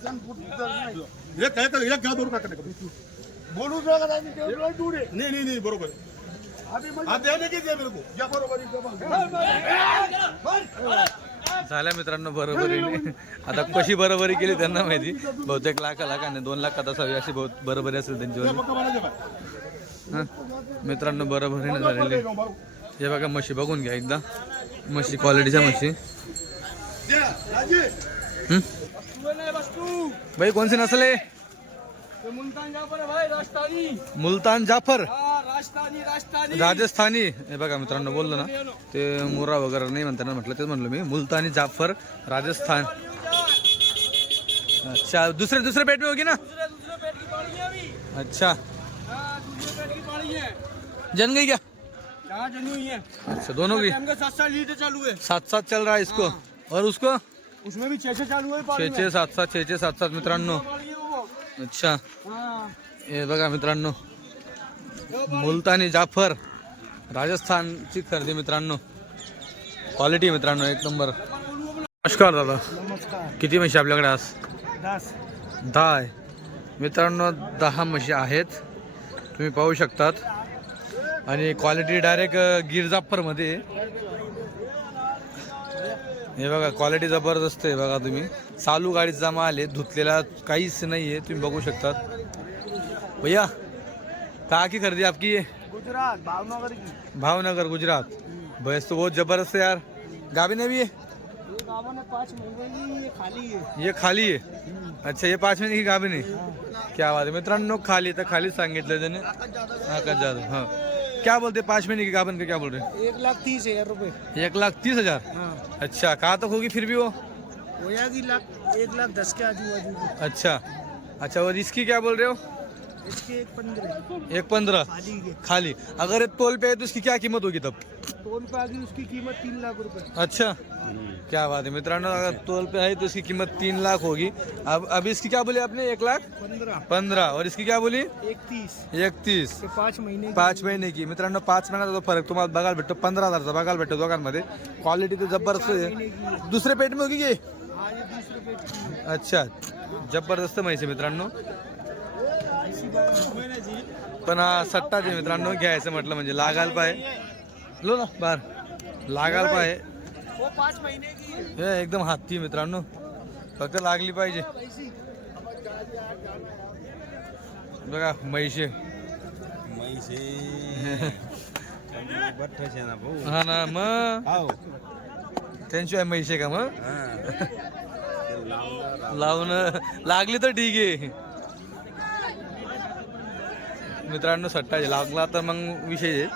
काय कर एक घ्या 2 रुपये बोलू नहीं बरोबर आप देने की दे मेरे को या बरोबर झाल्या मित्रांनो बरोबरी. आता कशी बरोबरी केली त्यांना माहिती. बहुतेक लाखाने 2 लाखात असावी अशी बरोबरी असेल त्यांची. मित्रांनो बरोबरीने झालेली. हे बघा म्हशी बघून घ्या एकदा. म्हशी क्वालिटीच्या म्हशी. भाई कौन सी नस्ल है? मुल्तान जाफर है भाई, राजस्थानी। मुल्तान जाफर राजस्थानी राजस्थानी. हे बघा मित्रांनो बोललो ना ते मुरा वगैरे नाही म्हणताना म्हटलं तेच म्हणलो मी. मुल्तानी जाफर राजस्थान. अच्छा दूसरे पेट में होगी ना? दूसरे पेट की पानी है अभी। अच्छा दूसरे पेट की पानी है। जन गई क्या? कहाँ जनी हुई है? अच्छा दोनों की 7 लीटर चालू है। 7-7 चल रहा है इसको. और उसको उसमें भी 6 चालू है। 6-6 7-7 6-6 7-7 मित्रांनो. अच्छा हे बघा मित्रांनो मुल्तानी जाफर राजस्थानची खरेदी मित्रांनो. क्वालिटी मित्रांनो एक नंबर. नमस्कार दादा. नमस्कार. किती म्हशी आपल्याकडे आज? 10 आहे मित्रांनो. 10 म्हशी आहेत तुम्ही पाहू शकतात. आणि क्वालिटी डायरेक्ट गिर जाफर मध्ये. हे बघा क्वालिटी जबरदस्त आहे बघा तुम्ही. चालू गाडीचा माल आहे. धुतलेला काहीच नाही आहे तुम्ही बघू शकतात. भैया कहाँ की खरीदी आपकी है? गुजरात भावनगर की। भावनगर गुजरात. भैंस तो बहुत जबरदस्त है यार. गाभिन भी है? ये गाँव में 5 महीने की, ये खाली है। ये खाली है. अच्छा ये 5 महिने की गाभिन है. क्या बात है मित्रांनो. खाली तर खाली सांगितलं त्याने. हाँ क्या बोलते 5 महीने की गाभिन का क्या बोल रहे? 1,30,000 रुपये। 1,30,000. अच्छा कहाँ तक होगी फिर भी वो? होगी 1,10,000 के आजू बाजू। अच्छा और इसकी क्या बोल रहे हो? इसके 1,15,000 1,15 खाली. अगर तोल पे है तो इसकी क्या कीमत होगी तब? तोल पे आ गई उसकी कीमत 3 लाख रुपए। अच्छा क्या बात है मित्रांनो. अगर तोल पे है तो इसकी कीमत 3 लाख होगी. अब इसकी क्या बोली आपने? 1,15,000 और इसकी क्या बोली? 31. 5 महीने 5 महिने की. मित्रांनो 5 महिन्याचा तो फरक तुम्हाला बघायला भेटतो. 15,000चा बघायला भेटतो दोघांमध्ये. क्वालिटी तर जबरदस्त आहे. दुसरे पेट में होगी की? दूसरे पेट की। अच्छा जबरदस्त म्हैस आहे मित्रांनो. पण हा सट्टाच आहे मित्रांनो. घ्यायचं म्हटलं म्हणजे लागायला पाहिजे. लो ना बार लागायला पाहिजे. वो 5 महीने की है। हे एकदम हाती मित्रांनो. फक्त लागली पाहिजे. बघा म्हैशी. हा ना मग त्यांशिवाय म्हैशी का मग. लावून लागली तर ठीक आहे मित्रांनो. सट्टा लागला तर मग विषय आहे.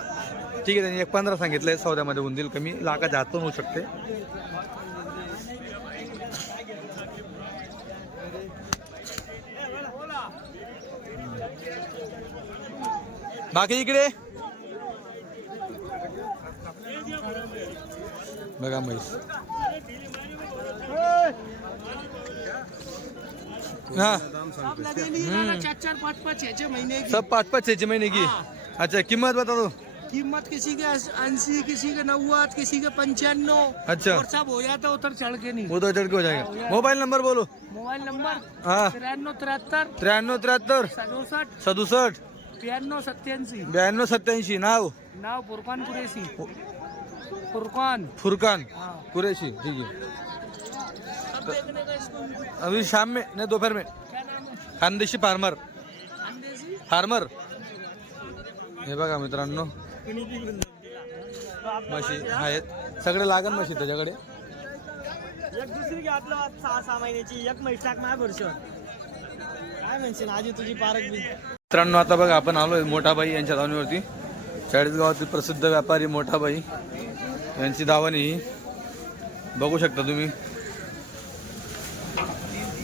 ठीक आहे त्यांनी 1,15 सांगितलंय. सौद्यामध्ये होऊन देईल कमी. लाखाच्या हातून होऊ शकते. बाकी इकडे बघा म्हैस. हाँ 4-4 5-5 6-6 महीने की। सब 5-5 6-6 महीने की. अच्छा कीमत बता दो. कीमत किसी के 80, किसी के 90, किसी के 95। अच्छा और सब हो जाता उतर चढ़ के नहीं। वो तो चढ़ के हो जाएगा. मोबाइल नंबर बोलो. मोबाइल नंबर हाँ 93 93 67 67 92 87। 92 87. नाव नाव फुरकान कुरैशी। फुरकान फुरकान हाँ। कुरैशी. ठीक है कब देखने का इसको? अभी शाम में नहीं दोपहर में. क्या नाम है? खानदेशी फार्मर. खानदेशी? फार्मर. हे बघा मित्रांनो म्हशी आहेत. सगळे लागण म्हशी त्याच्याकडे. एक दुसरी घातलं 6-6 महिन्याची. एक म्हैस टाक माझ्या भरशीवर. काय म्हणशील आजी तुझी पारख बी. मित्रांनो आता बघा आपण आलोय मोठाबाई यांच्या दावणीवरती. चाळीसगावातील प्रसिद्ध व्यापारी मोठाबाई यांची दावणी ही बघू शकता तुम्ही.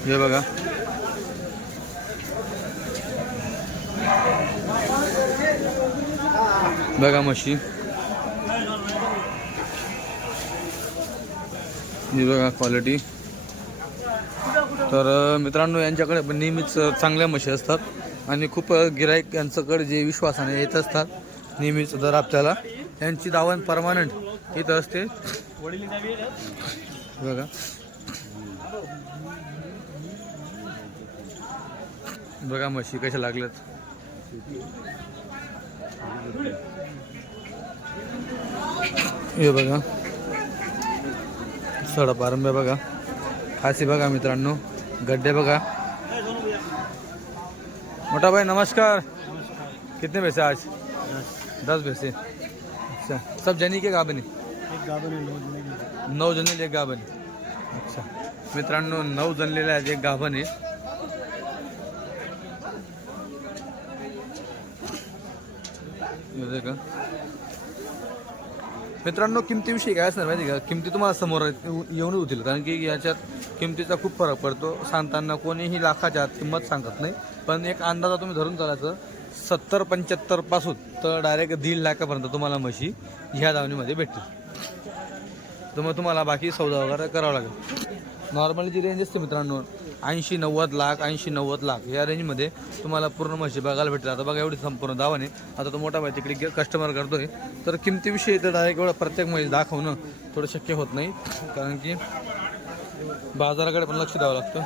हे बघा बघा म्हशी. ही बघा क्वालिटी. तर मित्रांनो यांच्याकडे नेहमीच चांगल्या म्हशी असतात आणि खूप गिराईक यांच्याकडे जे विश्वासाने येत असतात नेहमीच. दर आपल्याला यांची दावण परमानंट इथं असते बघा. बघा म्हशी कशा लागल्यात. हे बघा सडा पारंब्या बघा, खासी बघा मित्रांनो, गड्डे बघा. मोटा भाई नमस्कार. कितने भैंसे आज? 10 भैंसे. अच्छा, सब जनी के गाभणी? एक गाभण आहे, 9 जणीला एक गाभण. अच्छा मित्रांनो, 9 जणलेल्या आहेत, एक गाभण आहे. का मित्रांनो, किमतीविषयी काय असणार माहिती का, किमती तुम्हाला समोर येऊन होतील, कारण की याच्यात किमतीचा खूप फरक पडतो. सांगताना कोणीही लाखाच्या आत किंमत सांगत नाही, पण एक अंदाजा तुम्ही धरून चालायचं 70-75 पासून तर डायरेक्ट 1.5 लाखापर्यंत तुम्हाला म्हशी ह्या दावणीमध्ये भेटतील. तर मग तुम्हाला बाकी सौदा वगैरे करावं लागेल. नॉर्मली जी रेंज असते मित्रांनो 80-90 लाख, 80-90 लाख या रेंजमध्ये तुम्हाला पूर्ण म्हशी बघायला भेटतात. आता बघा एवढी संपूर्ण दावाने. आता तो मोठा भाई तिकडे कस्टमर करतोय, तर किमतीविषयी तर डायरेक्ट एवढं प्रत्येक म्हशी दाखवणं थोडं शक्य होत नाही, कारण की बाजाराकडे पण लक्ष द्यावं लागतं.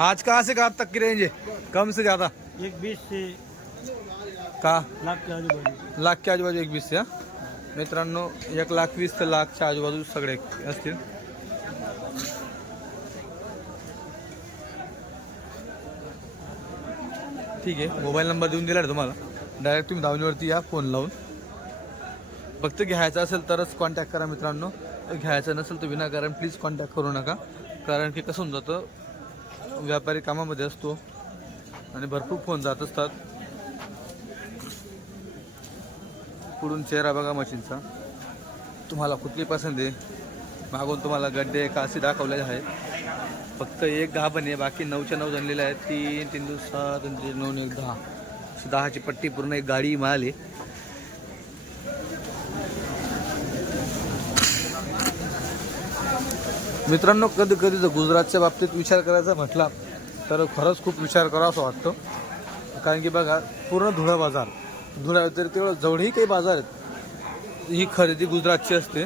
आज कहाँ से कहाँ तक की रेंज है, कम से ज़्यादा? 1.20 से का लाख के आजूबाजू. लाखच्या आजूबाजू 1.20 या मित्रांनो, 1,20,000 ते लाखच्या आजूबाजू सगळे असतील. ठीक आहे, मोबाईल नंबर देऊन दिला आहे तुम्हाला, डायरेक्ट तुम्ही धावणीवरती या फोन लावून. फक्त घ्यायचं असेल तरच कॉन्टॅक्ट करा मित्रांनो, घ्यायचं नसेल तर विनाकारण प्लीज कॉन्टॅक्ट करू नका, कारण की कसं होऊन जातं, व्यापारी कामामध्ये असतो आणि भरपूर फोन जात असतात. पुढून चेहरा बघा मशीनचा, तुम्हाला कुठली पसंत आहे. मागून तुम्हाला गड्डे कासी दाखवलेले आहेत. फक्त एक गाभण आहे, बाकी 9च्या 9 जणलेले आहेत. 3, 3, 7, 3, 9, 1, 10. 10ची पट्टी पूर्ण एक गाडी मिळाली. मित्रांनो, कधी कधी जर गुजरातच्या बाबतीत विचार करायचा म्हटला तर खरंच खूप विचार करावा असं वाटतं, कारण की बघा पूर्ण धुळा बाजार, धुळा व्यतिरिक्त जेवढेही काही बाजार आहेत ही खरेदी गुजरातची असते.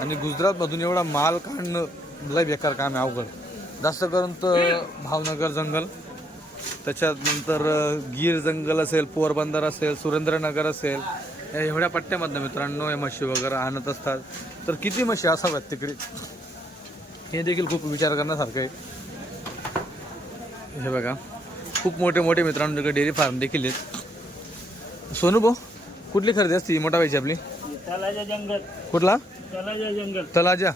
आणि गुजरातमधून एवढा माल काढणं लय बेकार काम आहे, अवघड. जास्त करून तर भावनगर जंगल, त्याच्यानंतर गीर जंगल असेल, पोरबंदर असेल, सुरेंद्रनगर असेल, एवढ्या पट्ट्यामधनं मित्रांनो हे म्हशी वगैरे आणत असतात. तर किती म्हशी असाव्यात तिकडे हे देखील खूप विचार करण्यासारखं आहे. हे बघा खूप मोठे मोठे मित्रांनो तिकडे डेअरी फार्म देखील आहेत. सोनू भाऊ, कुठली खरेदी असते मोठा व्हायची आपली? तलाजा जंगल. कुठला? तलाजा जंगल. तलाजा.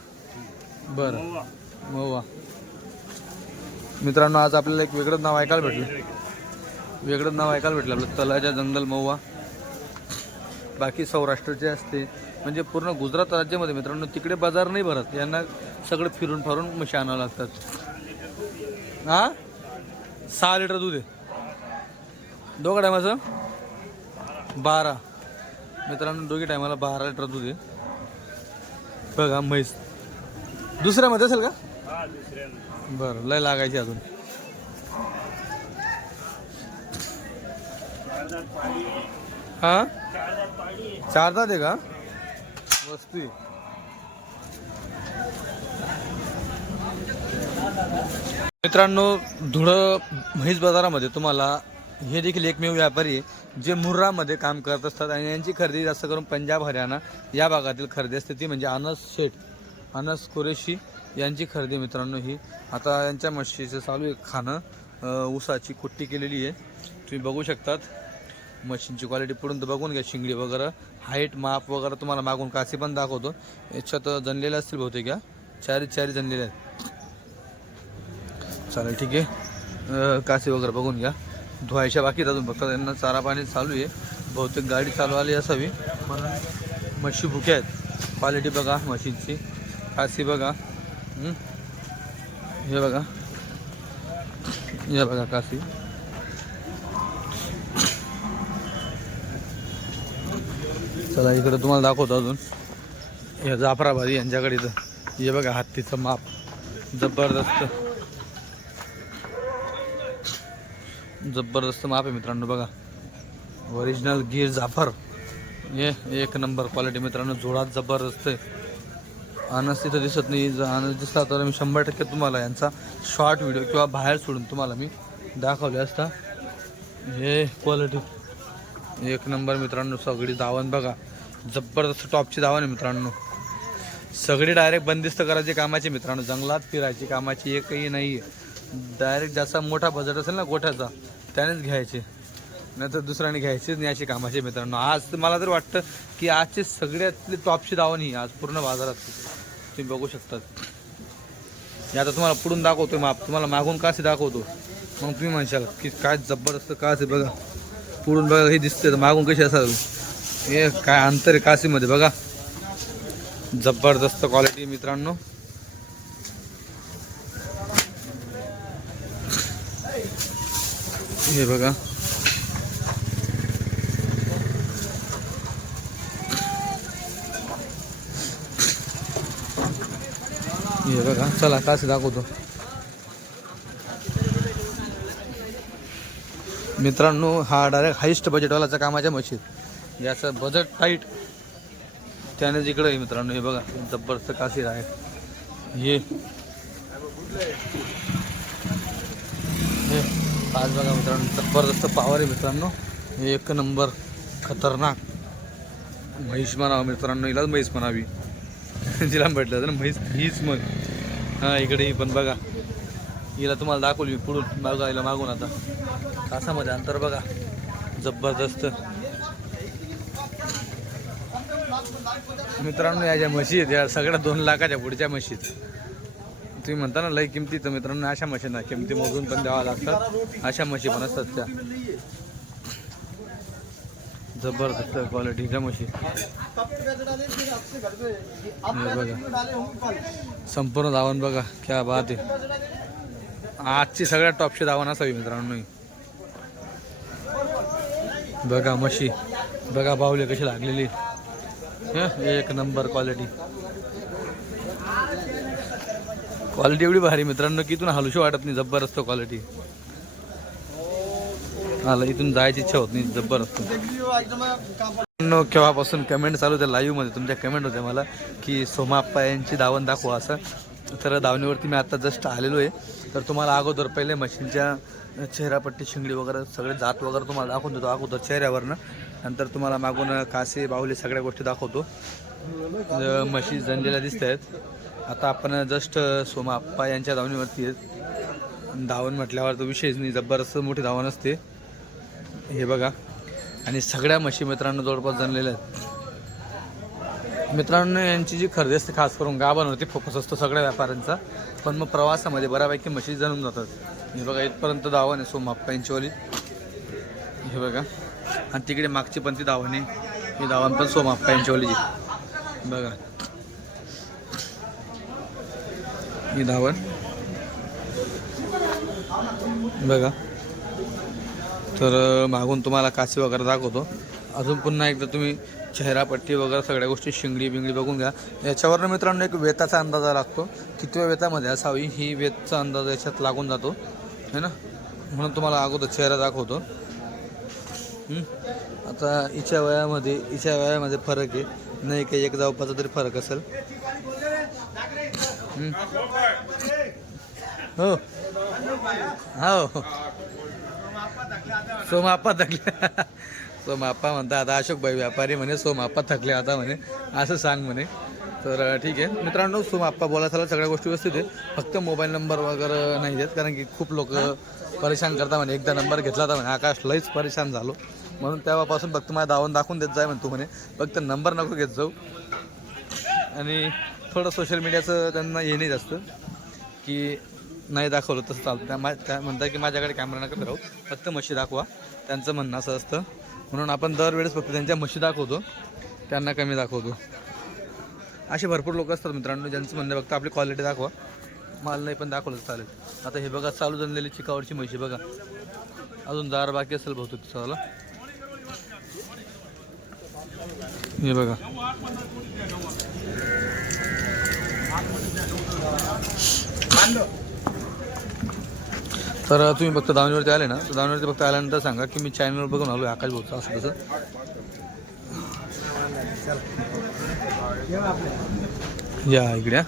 बरं, महुआ. मित्रांनो, आज आपल्याला एक वेगळंच नाव ऐकायला भेटलं, आपलं तलाजा जंगल महुआ. बाकी सौराष्ट्राचे असते, म्हणजे पूर्ण गुजरात राज्यामध्ये मित्रांनो तिकडे बाजार नाही भरत, यांना सगळं फिरून फारून म्हशी आणावं लागतात. हां, 6 लिटर दूध आहे दोघं टायमाचं. 12 मित्रांनो, दोघी टायमाला 12 लिटर दूध आहे. बघा म्हैस दुसऱ्यामध्ये असेल का? बरं, लय लागायची अजून. हां, 4 दात आहे का? वस्तू मित्रांनो, धुळं म्हैस बाजारामध्ये तुम्हाला हे देखील एकमेव व्यापारी आहे जे मुर्रामध्ये काम करत असतात, आणि यांची खरेदी जास्त करून पंजाब हरियाणा या भागातील खरेदी असते, ती म्हणजे अनस कुरेशी यांची खरेदी मित्रांनो ही. आता यांच्या म्हशीचं चालू आहे खाणं, ऊसाची कुट्टी केलेली आहे, तुम्ही बघू शकतात. मशीनची क्वालिटी पुढून तर बघून घ्या, शिंगडी वगैरे, हाईट माप वगैरे तुम्हाला मागून कासी पण दाखवतो. याच्यात जनलेल्या असतील बहुतेक, या चारी जनलेल्या आहेत. चालेल, ठीक आहे. कासी वगैरे बघून घ्या. धुवायच्या बाकी अजून फक्त त्यांना चारा पाणी चालू आहे, बहुतेक गाडी चालू आली असावी म्हणून म्हशी भुक्या आहेत. क्वालिटी बघा मशीनची, कासी बघा, हे बघा, हे बघा कासी. चला इकडे तुम्हाला दाखवतो अजून. हे जाफराबादी यांच्याकडे इथं हे बघा हत्तीचं माप जबरदस्त माप आहे मित्रांनो. बघा ओरिजिनल गिर जाफर, हे एक नंबर क्वालिटी मित्रांनो. जोडात जबरदस्त आहे. अनस तिथं दिसत नाही. जर अनस दिसला तर मी 100% तुम्हाला यांचा शॉर्ट व्हिडिओ किंवा बाहेर सोडून तुम्हाला मी दाखवले असता. हे क्वालिटी एक नंबर मित्रांनो. सगळी दावण बघा, जबरदस्त टॉपची दावण आहे मित्रांनो. सगळी डायरेक्ट बंदिस्त करायची कामाची मित्रांनो. जंगलात फिरायची कामाची एकही नाही आहे. डायरेक्ट ज्याचा मोठा बजेट असेल ना गोठ्याचा त्यानेच घ्यायचे, नाही तर दुसऱ्याने घ्यायचीच नाही अशी कामाची मित्रांनो. आज मला तर वाटतं की आजची सगळ्यातली टॉपची दावण ही आज पूर्ण बाजारात तुम्ही बघू शकतात. हे आता तुम्हाला पुढून दाखवतो माप, तुम्हाला मागून कासे दाखवतो, मग तुम्ही म्हणशाल की काय जबरदस्त कास आहे बघा. पुढून बघा हे दिसते तर मागून कशी असाल. हे काय अंतर आहे काशीमध्ये बघा. जबरदस्त क्वालिटी मित्रांनो. हे बघा हे बघा. चला कासे दाखवतो मित्रांनो. हा डायरेक्ट हायस्ट बजेटवालाचा कामाच्या मशीन, याचं बजेट टाईट त्याने इकडे आहे मित्रांनो. हे बघा जबरदस्त काशी आहे. हे आज बघा मित्रांनो जबरदस्त पावर आहे मित्रांनो. हे एक नंबर खतरनाक म्हैस म्हणावं मित्रांनो. हिलाच म्हैस म्हणावी, जिला म्हटलं तर म्हैस हीच मग. हां इकडे ही पण बघा. हिला तुम्हाला दाखवली मी पुढून बघा. हिला मागून आता कासामध्ये अंतर बघा जबरदस्त मित्रांनो. या ज्या म्हशी आहेत या सगळ्या 2 लाखाच्या पुढच्या म्हशी. तुम्ही म्हणता ना लई किमती, तर मित्रांनो अशा म्हशी ना किमती मोजून पण द्यावा लागतात. अशा म्हशी पण असतात त्या जबरदस्त क्वालिटीच्या म्हशी. बघा संपूर्ण धावण बघा, क्या बात आहे. आजची सगळ्यात टॉपची धावण असावी मित्रांनो. बघा म्हशी बघा, बावले कशी लागलेली. एक नंबर क्वालिटी. क्वालिटी एवढी भारी मित्रांनो की इथून हलूशी वाटत नाही. जबरदस्त क्वालिटी. मला इथून जायची इच्छा होत नाही. जबरदस्त. केव्हापासून कमेंट चालू होत्या लाईव्हमध्ये, तुमच्या कमेंट होत्या मला की सोमाप्पा यांची दावण दाखवा असं. तर दावणीवरती मी आता जस्ट आलेलो आहे. तर तुम्हाला अगोदर पहिले मशीनच्या चेहरापट्टी शिंगडी वगैरे सगळे जात वगैरे तुम्हाला दाखवून देतो अगोदर चेहऱ्यावरनं. नंतर तुम्हाला मागून कासे बाहुले सगळ्या गोष्टी दाखवतो. म्हशी जनलेल्या दिसत आहेत. आता आपण जस्ट सोमाप्पा यांच्या दावणीवरती आहेत. धावण म्हटल्यावर तो विषयच नाही, जबरदस्त मोठी धावण असते. हे बघा. आणि सगळ्या म्हशी मित्रांनो जवळपास जनलेल्या आहेत मित्रांनो. यांची जी खरेदी असते खास करून गावांवरती फोकस असतो सगळ्या व्यापाऱ्यांचा. पण मग प्रवासामध्ये बऱ्यापैकी म्हशी जणून जातात. हे बघा इथपर्यंत धावण आहे सोमाप्पा यांचीवाली. हे बघा. आणि तिकडे मागची पण ती धावण आहे. ही धावण पण सोमाप्पा यांचीवालीची बघा. ही धावण बघा. तर मागून तुम्हाला कासी वगैरे दाखवतो. अजून पुन्हा एकदा तुम्ही चेहरापट्टी वगैरे सगळ्या गोष्टी शिंगडी बिंगडी बघून घ्या. याच्यावरनं मित्रांनो एक वेताचा अंदाजा लागतो. कितव्या वेतामध्ये असावी ही वेतचा अंदाज याच्यात लागून जातो है ना. म्हणून तुम्हाला अगोदर चेहरा दाखवतो. आता हिच्या वयामध्ये फरक आहे नाही काही 1 जावपाचा तरी फरक असेल. हो हो सोमाप्पा थकले. सोमाप्पा म्हणता आता अशोकभाई व्यापारी म्हणे सोमाप्पा थकले आता म्हणे असं सांग म्हणे. तर ठीक आहे मित्रांनो. सोमाप्पा बोलायला सगळ्या गोष्टी व्यवस्थित आहे. फक्त मोबाईल नंबर वगैरे नाही देत कारण की खूप लोक परेशान करता म्हणे. एकदा नंबर घेतला होता म्हणे आकाश लईच परेशान झालो. म्हणून तेव्हापासून फक्त मला दावण दाखवून देत जाय म्हणतो म्हणे. फक्त नंबर नको घेत जाऊ. आणि थोडं सोशल मीडियाचं त्यांना हे नाही जास्त की नाही दाखवलं तसं चालतं. त्या म्हणतात की माझ्याकडे कॅमेरा नका फिरवू, फक्त म्हशी दाखवा. त्यांचं म्हणणं असं असतं. म्हणून आपण दरवेळेस फक्त त्यांच्या म्हशी दाखवतो, त्यांना कमी दाखवतो. असे भरपूर लोक असतात मित्रांनो ज्यांचं म्हणणं फक्त आपली क्वालिटी दाखवा, माल नाही पण दाखवलं चालेल. आता हे बघा चालू जनलेली चिकावरची म्हशी बघा. अजून दार बाकी असेल बहुतेक तिच्याला. हे बघा. तर तुम्ही फक्त दावणीवरती आले ना, तर दावणीवरती फक्त आल्यानंतर सांगा की मी चॅनलवर बघून आलो आकाश भाऊचा असं तसं. या इकड्या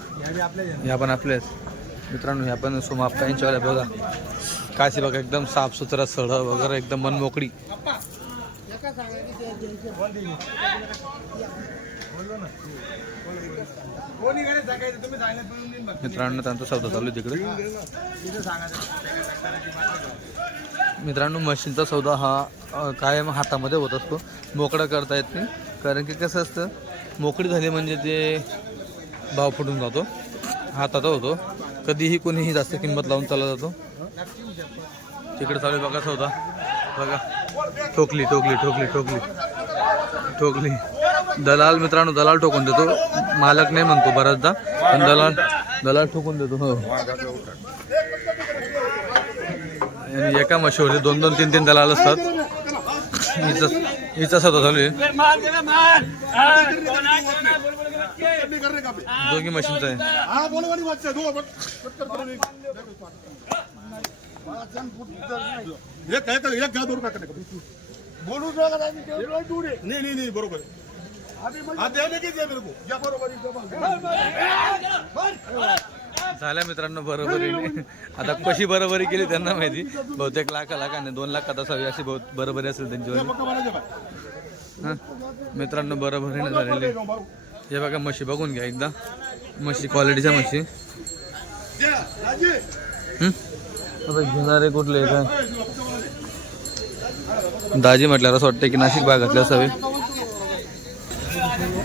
ह्या पण आपल्याच मित्रांनो. ह्या पण सोमाप्पा यांच्यावाल्या बघा. काशी बघा एकदम साफसुथरा सड वगैरे एकदम मनमोकळी. मित्रांनो त्यांचा सौदा चालू आहे तिकडे. मित्रांनो मशीनचा सौदा हा कायम हातामध्ये होत असतो, मोकळा करता येत नाही. कारण की कसं असतं, मोकळी झाली म्हणजे ते भाव फुटून जातो, हातात होतो. कधीही कोणीही जास्त किंमत लावून चालला जातो. तिकडे चालू आहे बघा सौदा. बघा ठोकली ठोकली ठोकली ठोकली ठोकली. दलाल मित्रांनो दलाल ठोकून देतो, मालक नाही म्हणतो बऱ्याचदा, पण दलाल ठोकून देतो. हो, आणि एका म्हशीवरती 2-2, 3-3 दलाल असतात. हिचा सौदा चालू आहे. दोघी मशीनचा आहे. नहीं बरोबर. झाल्या मित्रांनो बरोबरी. आता कशी बरोबरी केली त्यांना माहिती. बहुतेक लाखाने 2 लाखात असावी अशी बहुत बरोबरी असेल त्यांच्यावर. मित्रांनो बरोबरीने झालेली. हे बघा म्हशी बघून घ्या एकदा. म्हशी क्वालिटीच्या म्हशी. आता घेणारे कुठले काय दाजी म्हटल्यावर असं वाटतं की नाशिक भागातले असावे.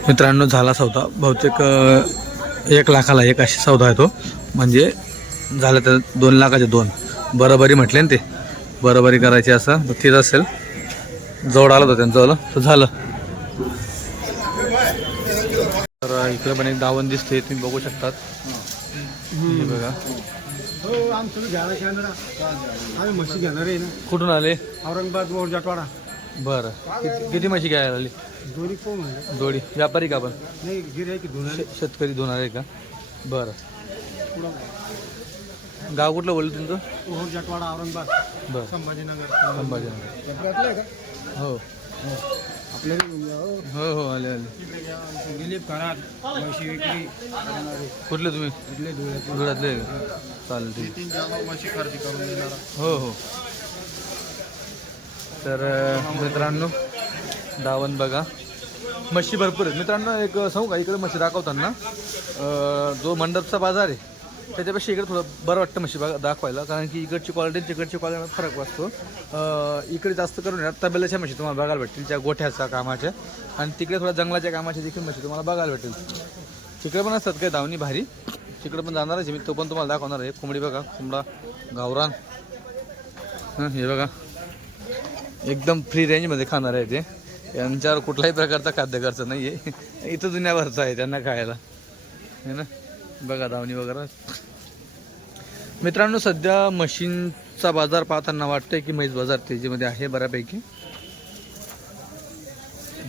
मित्रांनो झाला सौदा. बहुतेक 1 लाखाला 1 अशी सौदा आहे तो. म्हणजे झालं तर 2 लाखाचे 2. बरोबरी म्हटले ना ते, बरोबरी करायची असं तेच असेल. जोड आलं होतं त्यांचं तर झालं. तर इकडे पण एक दावण दिसते, तुम्ही बघू शकतात. हे बघा आम्ही म्हशी घेणार आहे ना. कुठून आले? औरंगाबाद जटवाडा. बरं किती म्हशी घ्यायला आली? जोडी कोण म्हणजे? जोडी. व्यापारी का पण? नाही गिऱ्हाईक धुणार. शेतकरी धुणार आहे का? बरं. गाव कुठलं बोललं तुमचं? जटवाडा औरंगाबाद. बरं संभाजीनगर. संभाजीनगर. हो आपल्या हो हो आले आले. दिलीप खरात म्हशी विक्री. कुठले तुम्ही? इथले धुळ्यातले? चालेल ठीक. म्हशी खरेदी करून देणार. हो हो. तर मित्रांनो दावण बघा, म्हशी भरपूर आहेत. मित्रांनो एक सांगू का, इकडे म्हशी दाखवताना जो मंडपचा बाजार आहे त्याच्यापेक्षा इकडे थोडं बरं वाटतं म्हशी दाखवायला. कारण की इकडची क्वालिटी तिकडची क्वालिटी फरक वाटतो. इकडे जास्त करून तबेल्याच्या म्हशी तुम्हाला बघायला भेटतील, त्या गोठ्याच्या कामाच्या. आणि तिकडे थोड्या जंगलाच्या कामाच्या देखील म्हशी तुम्हाला बघायला भेटेल. तिकडे पण असतात काय दावणी भारी, तिकडे पण जाणारच मी, तो पण तुम्हाला दाखवणार आहे. कोंबडी बघा, कोंबडा गावरान. हे बघा एकदम फ्री रेंजमध्ये खाणार आहे ते. यांच्यावर कुठलाही प्रकारचा खाद्य खर्च नाही आहे. इथं दुनियाभरचं आहे त्यांना खायला, है ना. बघा दावणी वगैरे. मित्रांनो सध्या मशीनचा बाजार पाहताना वाटतंय की म्हैस बाजार तेजीमध्ये आहे बऱ्यापैकी.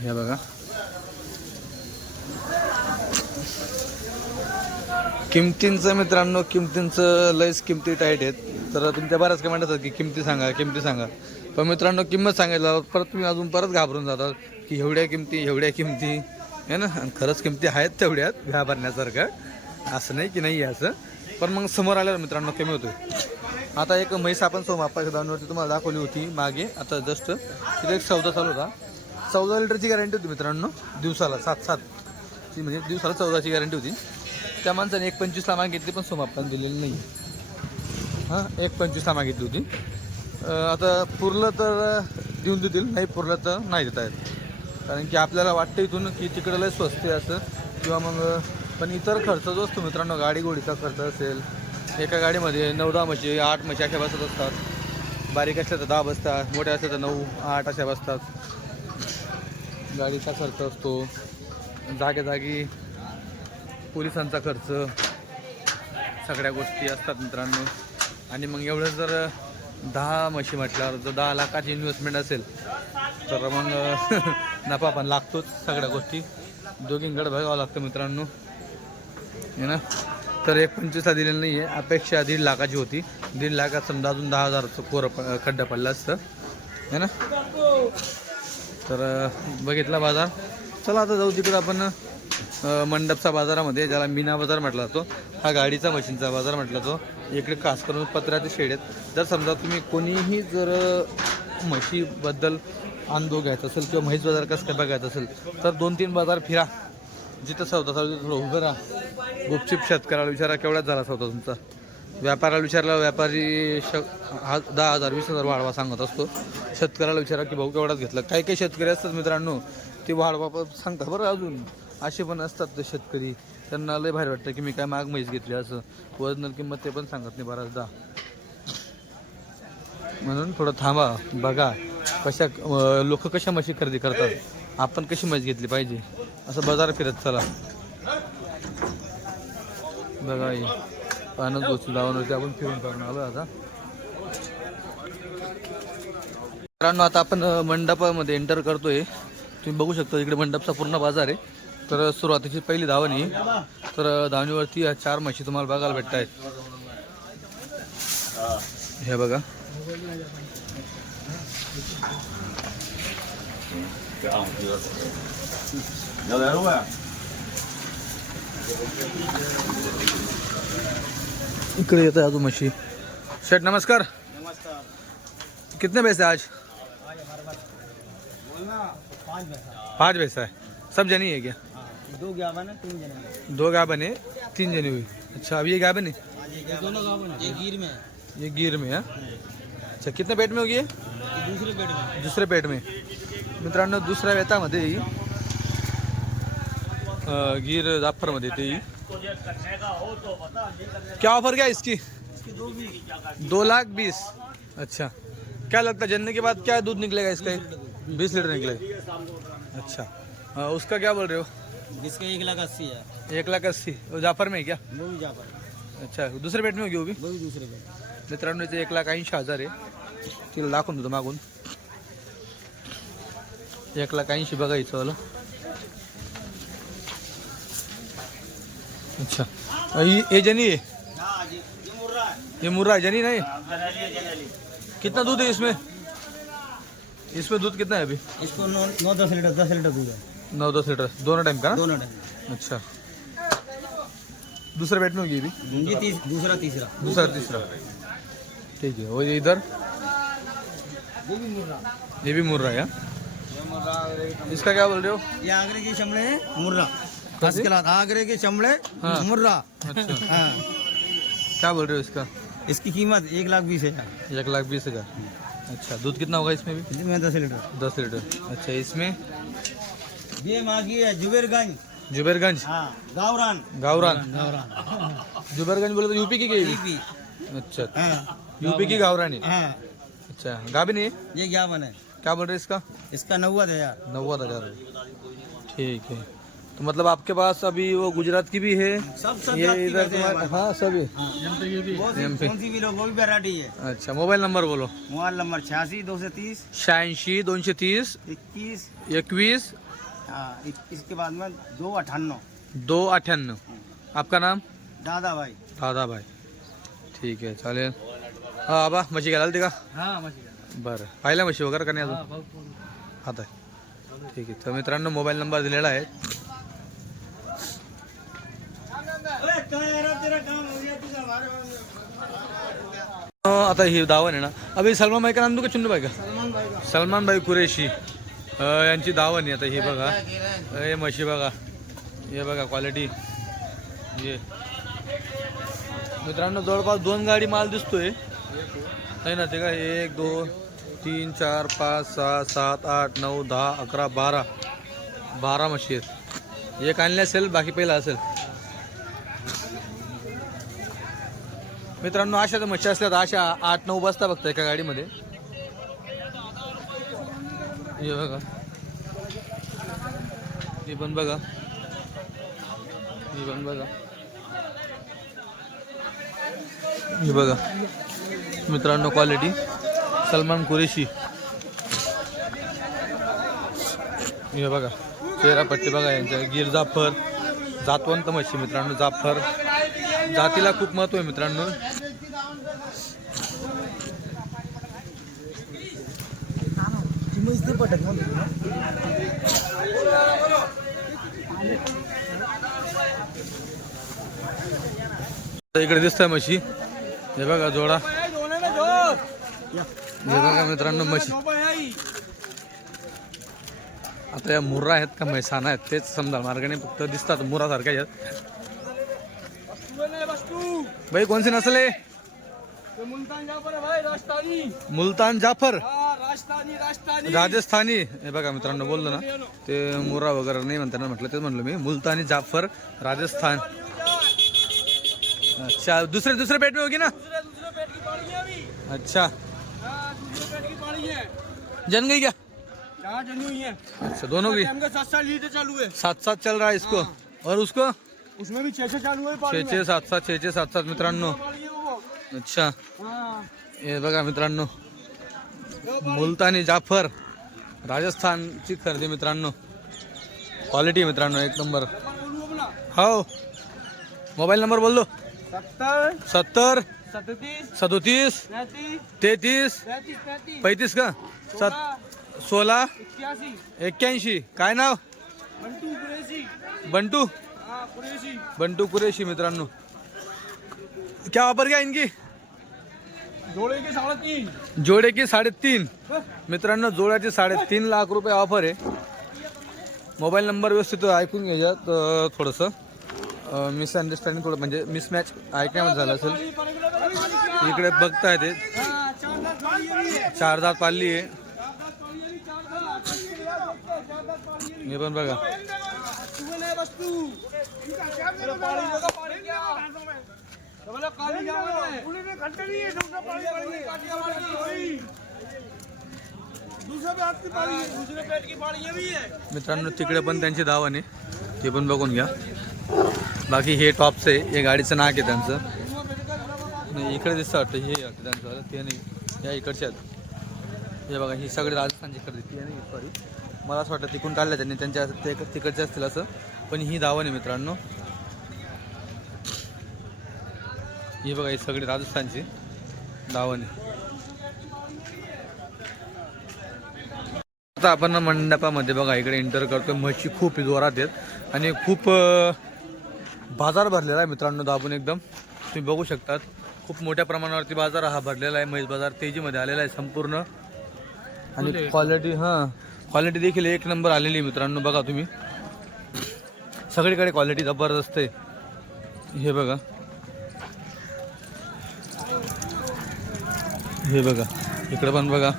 हे बघा किमतींचं. मित्रांनो किमतींचं लयच किमती टाईट आहेत. तर तुमच्या बऱ्याच कमेंट असतात की किमती सांगा किमती सांगा. पण मित्रांनो किंमत सांगायला परत तुम्ही अजून परत घाबरून जातात की एवढ्या किमती आहे ना. खरंच किमती आहेत तेवढ्यात घाबरण्यासारखं असं नाही की नाही आहे असं. पण मग समोर आल्यावर मित्रांनो कमी होतो. आता एक म्हैस आपण सोमाप्पाच्या दावणीवरती तुम्हाला दाखवली होती मागे, आता जस्ट तिथे एक सौदा चालू होता. 14 लिटरची गॅरंटी होती मित्रांनो दिवसाला. 7 म्हणजे दिवसाला 14ची गॅरंटी होती. त्या माणसाने 1.25ला मागितली पण सोमाप्पाने दिलेली नाही. 1.25ला मागितली होती. आता पुरलं तर देऊन देतील, नाही पुरलं तर नाही देता येत. कारण की आपल्याला वाटतं इथून की तिकडं लय स्वस्त आहे असं, किंवा मग पण इतर खर्च जो असतो मित्रांनो, गाडी गोडीचा खर्च असेल. एका गाडीमध्ये 9-10 म्हशी 8 म्हशी अशा बसत असतात. बारीक असल्या तर 10 बसतात, मोठ्या असल्या तर 9-8 अशा बसतात. गाडीचा खर्च असतो, जागी पोलिसांचा खर्च, सगळ्या गोष्टी असतात मित्रांनो. आणि मग एवढं जर 10 म्हशी म्हटल्यावर जर 10 लाखाची इन्व्हेस्टमेंट असेल तर मग नफा पण लागतोच. सगळ्या गोष्टी दोघींकडे बघावं लागतं मित्रांनो, है ना. तर 1.25ला दिलेलं नाही आहे. अपेक्षा 1.5 लाखाची होती. 1.5 लाखात समजा अजून 10,000चं कोरं खड्डा पडला असतं, है ना. तर बघितला बाजार. चला आता जाऊ तिकडं आपण मंडपचा बाजारामध्ये, ज्याला मीना बाजार म्हटला जातो, हा गाडीचा मशीनचा बाजार म्हटला जातो. इकडे खास करून पत्र्याचे शेड आहेत. जर समजा तुम्ही कोणीही जर म्हशीबद्दल अनुभव घ्यायचा असेल किंवा म्हैस बाजार कसं काय बघायचं असेल तर 2-3 बाजार फिरा. जिथं सौदा चालू थोडं उभं राहा. गुपचूप शेतकऱ्याला विचारा केवढ्यात झाला सौदा तुमचा. व्यापाऱ्याला विचारला, व्यापारी 10,000 20,000 वाढवा सांगत असतो. शेतकऱ्याला विचारा की भाऊ केवढ्यात घेतला. काही काही शेतकरी असतात मित्रांनो, ते वाढवा सांगतात बरं. अजून असे पण असतात ते शेतकरी, त्यांना लय भारी वाटतं की मी काय माग म्हैस घेतली असं. वजनाल किंमत ते पण सांगत नाही बऱ्याचदा. म्हणून थोडं थांबा, बघा कशा लोक कशा म्हशी खरेदी करतात, आपण कशी म्हैस घेतली पाहिजे, असं बाजार फिरत चला. बघा पानच गोष्टी लावून आपण फिरून करून आलो आता. मित्रांनो आता आपण मंडपामध्ये एंटर करतोय. तुम्ही बघू शकता इकडे मंडपचा पूर्ण बाजार आहे. तर सुरुवातीची पहिली धावणी, तर धावणीवरती 4 म्हशी तुम्हाला बघायला भेटत आहेत. हे बघा, इकडे येत आहे अजून म्हशी. शेठ नमस्कार. कितने पैसे आज? 5 पैसा है. सब जनी है क्या? 2 गाभन है 3 जने. 2 गाभन है 3 जनी हुई. अच्छा, अब ये गाभन है? ये दोनों गाभन है. ये गिर में है. ये गिर में है. अच्छा, कितने पेट में होगी ये? दूसरे पेट में. दुसऱ्या पेट में. मित्रांनो दुसऱ्या वेतामध्ये ही गिर जाफरमध्ये ते ही. क्या ऑफर क्या इसकी? 2,20,000. अच्छा, क्या लगता है जनने के बाद क्या दूध निकलेगा इसका? 20 लीटर निकलेगा. अच्छा, उसका क्या बोल रहे हो? जिसका 1,80,000 है. 1,80,000. वो जाफर में है क्या? वो भी जाफर. अच्छा, दुसरे पेट में होगी वो भी? वो भी दूसरे पेट. मित्रांनो इथे 1,80,000 आहे. तिला दाखवून देतो मागून. 1,80,000 बघायचं वाला. अच्छा, ये जनी है? ये मुर्रा जनी नहीं? कितना दूध है इसमें? इसमें दूध कितना है अभी? इसको 9-10 लीटर 10 लीटर दूध है. 9-10 लीटर दोनों टाइम का ना? दोनों टाइम. अच्छा, दूसरे पेट में होगी अभी? ये दूसरा तीसरा. दूसरा तीसरा. ठीक है. और ये इधर ये भी मुर्रा. ये भी मुर्रा है. इसका क्या बोल रहे हो? ये आगरे के चमड़े है मुर्रा. फर्स्ट क्लास आगरे के चमड़े मुर्रा. अच्छा, हाँ. क्या बोल रहे हो इसका? इसकी कीमत 1,20,000. 1,20,000. अच्छा, दूध कितना होगा इसमें भी? इसमें 10 लीटर. 10 लीटर. अच्छा, इसमें ये मागी है जुबेरगंज. जुबेरगंज. हाँ, गावरान. गावरान. गावरान. जुबेरगंज बोले तो यूपी की गई? यूपी. अच्छा, हाँ. यूपी की गावरानी. हाँ. अच्छा, गाभिन है? ये क्या बने? क्या बोल रहे हैं इसका? इसका 90,000. 90,000. ठीक है. तो मतलब आपके पास अभी वो गुजरात की भी है, सब ये इधर तुम्हारे? हाँ सभी. कौन सी भी लोग वो भी वैरायटी है. अच्छा, मोबाइल नंबर बोलो. Mobile number 86-230 86 230 21. 21 हाँ, इसके बाद में 258. 258. आपका नाम? दादा भाई. दादा भाई. ठीक आहे, चालेल. हा आबा म्हशी घ्यायला आलती का? हाँ मछली. बरं, पाहिल्या म्हशी वगैरे का नाही अजून? आता आहे. ठीक आहे. तर मित्रांनो मोबाईल नंबर दिलेला आहे. आता ही दावण आहे ना. अभि सलमान भाई का नाम का चुन्नू भाई का? सलमान भाई कुरेशी यांची दावण आहे. आता ही बघा, हे म्हशी बघा, हे बघा क्वालिटी. हे मित्रांनो जवळपास 2 गाडी माल दिसतोय आहे ना. ते का 1 2 3 4 5 6 7 8 9 10 11 12 म्हशी आहेत. एक आणले असेल, बाकी पहिला असेल. मित्रांनो अशा तर म्हशी असल्यात, अशा 8-9 बसता बघता एका गाडीमध्ये. हे बघा, हे पण बघा, हे पण बघा, हे बघा मित्रांनो क्वालिटी. सलमान कुरेशी. हे बघा चेहरा पट्टी बघा यांच्या. गिर जाफर जातवंत म्हशी मित्रांनो. जाफर जातीला खूप महत्व आहे मित्रांनो. इकडे दिसतंय म्हशी, हे बघा जोडा, हे बघा मित्रांनो म्हशी. आता या मुर्रा आहेत का म्हैसाना आहेत तेच समजा मार्गाने फक्त दिसतात मुरा सारख्या आहेत. भाई कोणसी नस्ल आहे? मुलतान जाफर राजस्थानी. हे बघा मित्रांनो बोललो ना ते मुरा वगैरे नाही म्हणताना म्हटलं तेच म्हणलं मी. मुलतानी जाफर राजस्थान. अच्छा दुसरे पेट में होगी ना. अच्छा जन गई क्या? अच्छा दोनों की 7 लीटर चालू है. 7-7 चल रहा है इसको और उसको उसमें भी 6 चालू है. 6-6 7-7 6-6 7-7 मित्रांनो. अच्छा हे बघा मित्रांनो मुलतानी जाफर राजस्थानची खरेदी मित्रांनो. क्वालिटी मित्रांनो एक नंबर. हो मोबाईल नंबर बोल दो. 70 37 33 35 का 16 81. काय नाव? बंटू कुरेशी मित्रांनो. क्या ऑफर क्या इनकी? जोड़े के 3.5. जोडे की 3.5 मित्रांनो. जोड्याचे 3.5 लाख रुपये ऑफर आहे. मोबाईल नंबर व्यवस्थित ऐकून घ्यायच्यात. थोडंसं मिसअंडरस्टँडिंग थोडं म्हणजे मिसमॅच ऐकण्यामध्ये झालं असेल. इकडे बघताय ते 4 दात पाळली आहे. हे पण बघा मित्रांनो. तिकडे पण त्यांची धावण आहे ते पण बघून घ्या. बाकी हे टॉपचं आहे. हे गाडीचं नाक आहे त्यांचं. नाही इकडे दिसतं वाटतं हे त्यांचं ते नाही. या इकडच्या हे बघा ही सगळी राजस्थानची खरेदी ती नाही सॉरी मला असं वाटतं तिकडून काढलं त्यांनी त्यांच्या ते तिकडचे असतील असं. पण ही धावण आहे मित्रांनो. ही बघा ही सगळी राजस्थानची धावण आहे. आता आपण मंडपामध्ये बघा इकडे एंटर करतोय. म्हशी खूप जोरात आहेत आणि खूप बाजार भरलेला आहे मित्रांनो. दाबून एकदम तुम्ही बघू शकतात. खूप मोठ्या प्रमाणावरती बाजार हा भरलेला आहे. म्हैस बाजार तेजीमध्ये आलेला आहे संपूर्ण. आणि क्वालिटी देखील एक नंबर आलेली मित्रांनो. बघा तुम्ही सगळीकडे क्वालिटी जबरदस्त आहे. हे बघा हे बघा इकडे पण बघा.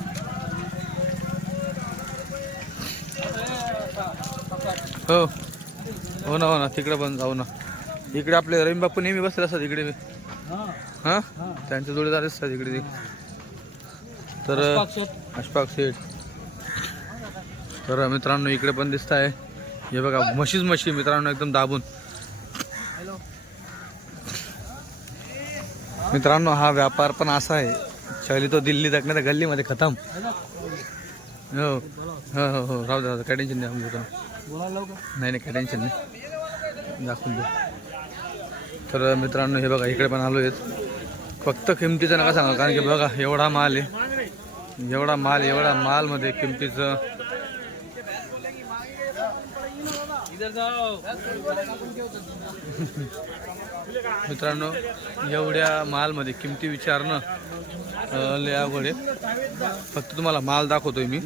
हो हो ना तिकडे पण जाऊ ना. इकडे आपले रहीम बाप्पू नेहमी बसले असतात इकडे. हां त्यांचे जोडीदार असतात इकडे. तर अशफाक शेठ. तर मित्रांनो इकडे पण दिसत आहे. हे बघा म्हशी मित्रांनो एकदम दाबून. मित्रांनो हा व्यापार पण असा आहे चली तो दिल्ली तक नाही तर गल्लीमध्ये खतम. हो हो हो हो राहू दे काय टेन्शन नाही. आमचं नाही काय टेन्शन नाही दाखवून देऊ. तर मित्रांनो हे बघा इकडे पण आलो आहेत. फक्त किमतीचं नका सांगा कारण की बघा एवढा माल आहे. एवढा मालमध्ये किमतीचं मित्रांनो एवढ्या मालमध्ये किमती विचारणं लय अवघड आहे. फक्त तुम्हाला माल दाखवतोय मी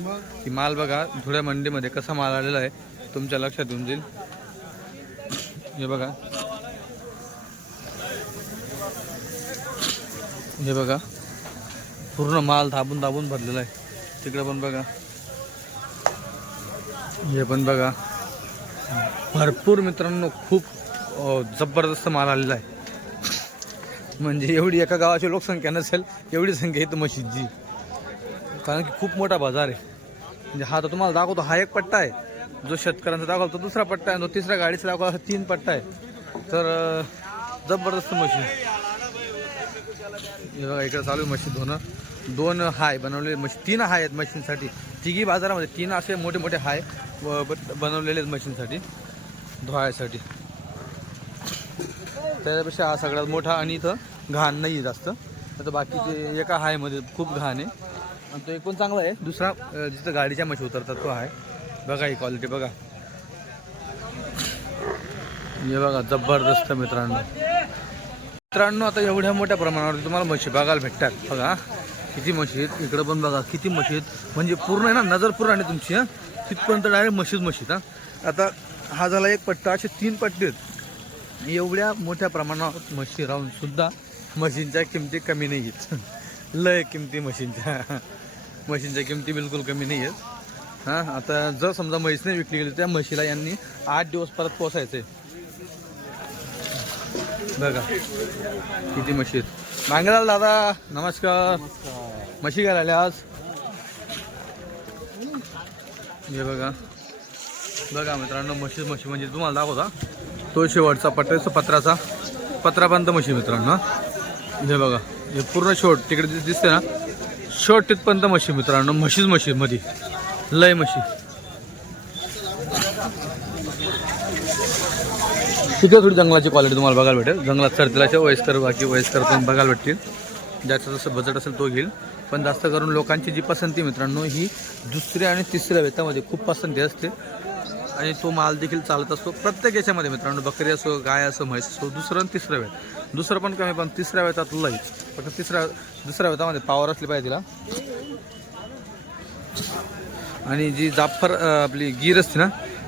की माल बघा धुळ्या मंडीमध्ये कसा माल आलेला आहे तुमच्या लक्षात येऊन जाईल. हे बघा हे बघा पूर्ण माल दाबून भरलेला आहे. तिकडे पण बघा हे पण बघा भरपूर मित्रांनो खूप जबरदस्त माल आलेला आहे. म्हणजे एवढी एका गावाची लोकसंख्या नसेल एवढी संख्या इथं म्हशीची. कारण की खूप मोठा बाजार आहे. म्हणजे हा तर तुम्हाला दाखवतो हा एक पट्टा आहे. जो शेतकऱ्यांचा दाखवतो दुसरा पट्टा आहे. जो तिसऱ्या गाडीचा दाखवतो 3 पट्टा आहे. तर जबरदस्त म्हशी. हे बघा इकडे चालू आहे म्हशी धुणं. 2 हाय बनवलेले म्हशी 3 हाय आहेत मशीनसाठी. तिघी बाजारामध्ये 3 असे मोठे हाय बनवलेले आहेत मशीनसाठी धुवायसाठी. त्याच्यापेक्षा हा सगळ्यात मोठा आणि इथं घाण नाही जास्त. तर बाकीचे एका हायमध्ये खूप घाण आहे आणि तो एक पण चांगला आहे. दुसरा जिथं गाडीच्या म्हशी उतरतात तो आहे. बघा ही क्वालिटी बघा. हे बघा जबरदस्त मित्रांनो. मित्रांनो आता एवढ्या मोठ्या प्रमाणावर तुम्हाला म्हशी बघायला भेटतात. बघा किती म्हशी आहेत, इकडं पण बघा किती म्हशी आहेत. म्हणजे पूर्ण आहे ना नजर पूर्ण आहे तुमची. तिथपर्यंत डायरेक्ट म्हशीत. आता हा झाला एक पट्टा, असे 3 पट्टे आहेत. एवढ्या मोठ्या प्रमाणावर म्हशी राहून सुद्धा म्हशींच्या किमती कमी नाही आहेत. लय किमती म्हशींच्या किमती बिलकुल कमी नाही आहेत. आता जर समजा म्हैस नाही विकली गेली त्या म्हशीला यांनी 8 दिवस परत पोसायचं आहे. बघा किती म्हशी आहेत. मांगेलाल दादा नमस्कार. म्हशी घ्यायला आल्या आज. हे बघा मित्रांनो म्हशी म्हणजे तुम्हाला दाखवता तो शेवटचा पत्राचा पत्रापर्यंत म्हशी मित्रांनो. हे बघा हे पूर्ण शेवट तिकडे दिसते ना, शेवट तिथपर्यंत म्हशी मित्रांनो. म्हशी मध्ये लय म्हशी. तिथे थोडी जंगलाची क्वालिटी तुम्हाला बघायला भेटेल. जंगलात चरतीला वयस्कर पण बघायला भेटतील. ज्याचं जसं बजेट असेल तो घेईल. पण जास्त करून लोकांची जी पसंती मित्रांनो ही 2ऱ्या आणि 3ऱ्या वेतामध्ये खूप पसंती असते. आणि तो माल देखील चालत असतो प्रत्येक याच्यामध्ये मित्रांनो. बकरी असो, गाय असो, म्हैस असो. 2रं आणि 3रं वेत. 2रं पण कमी, पण 3ऱ्या वेतात लई. फक्त 2ऱ्या वेतामध्ये पावर असली पाहिजे तिला. आणि जी जाफर आपली गीर असते ना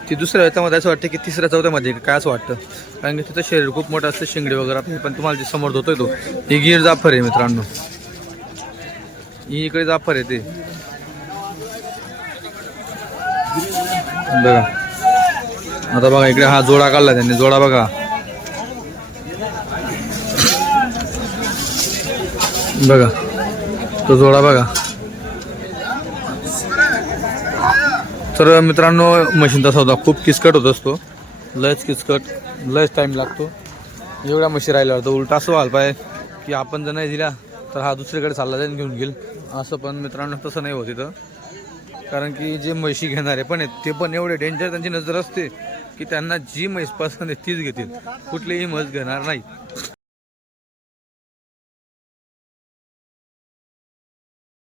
ती 2ऱ्या वेतामध्ये असं वाटतं की 3ऱ्या 4थ्यामध्ये काय असं वाटतं. कारण की तिचं शरीर खूप मोठं असतं, शिंगडी वगैरे आपली. पण तुम्हाला जे समोर होतोय तो ही गीर जाफर आहे मित्रांनो. ही इकडे जाफर आहे ते बघा. आता बघा इकडे हा जोडा काढला त्यांनी. जोडा बघा तो जोडा बघा. तर मित्रांनो म्हशींचा सौदा खूप किचकट होत असतो. लयच किचकट, लयच टाईम लागतो. एवढ्या म्हशी राहिल्यावर तर उलट असं व्हायला पाहिजे की आपण जर नाही दिला तर हा दुसरीकडे चालला जाईल घेऊन घेईल. असं पण मित्रांनो तसं नाही होत इथं. कारण की जे म्हशी घेणारे पण आहेत ते पण एवढे डेंजर त्यांची नजर असते की त्यांना जी म्हैस पसंत आहे तीच घेतील, कुठलीही म्हैस घेणार नाही.